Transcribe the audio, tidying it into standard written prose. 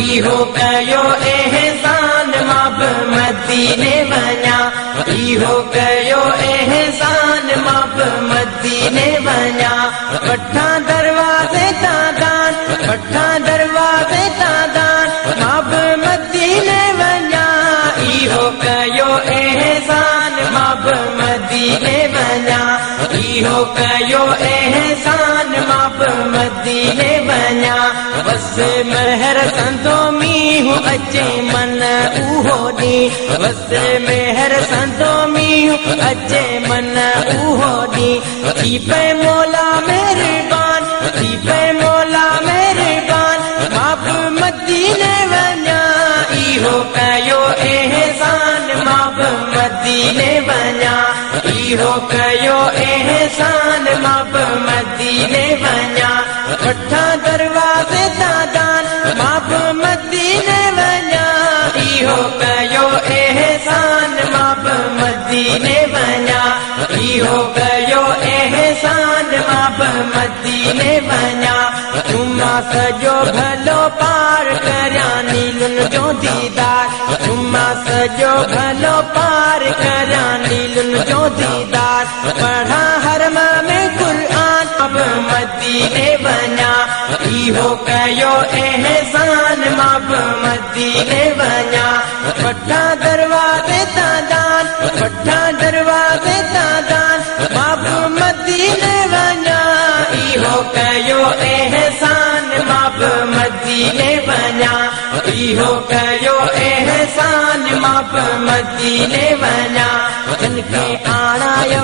इहो कयो एहसान मां बि मदीने वञा इहो कयो एहसान मां बि मदीने वञा वठां दरवाज़े तां दान वठां दरवाज़े तां दान मां बि मदीने वञा इहो कयो एहसान मां बि मदीने वञा इहो कयो एहसान मां बि मदीने वञा बस महर संदो मींहुं अचे मन उहो ॾींहुं बस महर संदो मींहुं अचे मन उहो ॾींहुं थी पए मौला महिरबान थी पए मौला महिरबान मां बि मदीने वञा इहो कयो एहसान मां बि मदीने वञा इहो कयो एहसान मां बि मदीने वञा वठां दरवाज़े तां दान मां बि मदीने वञा इहो कयो एहसान मां बि मदीने वञा इहो कयो एहसान मां बि मदीने वञा जुमा सॼो भलो पार करियां नीलुन जो दीदार जुमा सॼो भलो पार करियां नीलुन जो दीदार पढ़ां हरम में क़ुर्आन अब मदीने वञा इहो कयो एहसान मां बि मदीने वञा वठां दरवाज़े तां दान वठां दरवाज़े तां दान मां बि मदीने वञा इहो कयो एहसान मां बि मदीने वञा इहो कयो एहसान मां बि मदीने वञा जिनके आणायो